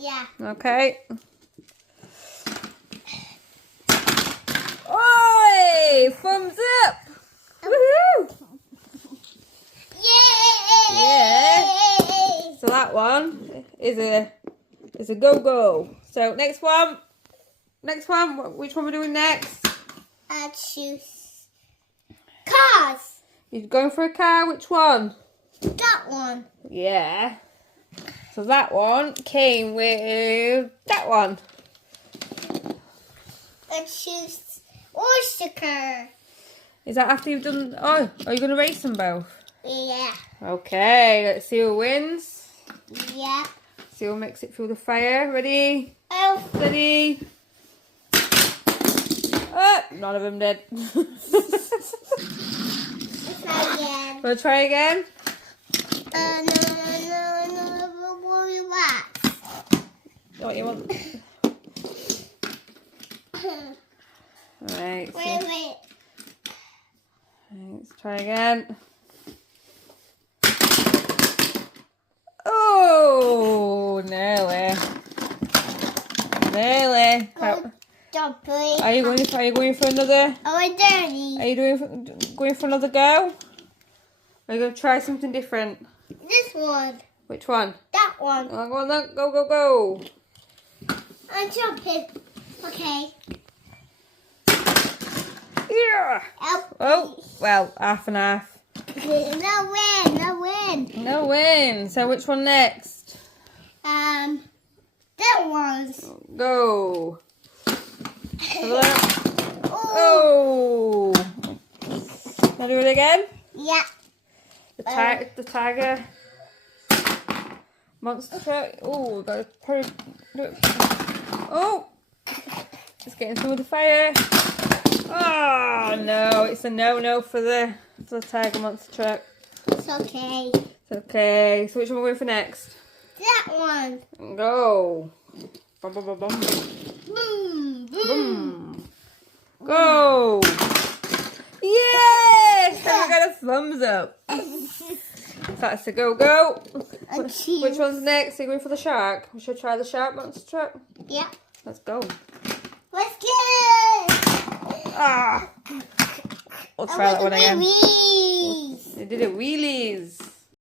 Yeah. Okay. Oi! Thumbs up! Woohoo! Yay! Yeah. So that one is a go-go. So next one. Which one are we doing next? I choose cars. You're going for a car. Which one? That one. Yeah. So that one came with that one. I choose oyster car. Is that after you've done? Oh, are you going to race them both? Yeah. Okay. Let's see who wins. Yeah. See who makes it through the fire. Ready? Oh. Steady. Oh, none of them did. Try again. Wanna try again? No. What do you want? What you want? Alright, Wait. let's try again. Oh, nearly. Don't play. Are you going for another? Oh, dirty. Are you going for another go? Are you going to try something different? This one. Which one? That one. Oh, go on then. Go. I'm jumping. Okay. Yeah. Oh, well, half and half. No win. No win. So which one next? That one's. Go. Oh. Now do it again. Yeah. The tiger monster truck. Oh, we got to probably do it. Oh, it's getting through the fire. Oh no, it's a no for the tiger monster truck. It's okay. It's okay. So which one are we going for next? That one. Go. Bum, bum, bum, bum. Boom. Boom. Go. Yes! And we got a thumbs up. That's a go. Which one's next? Are you going for the shark? We should try the shark monster truck. Yeah. Let's go. Let's get it. Ah. We'll try that one again. Wheelies. They did it wheelies.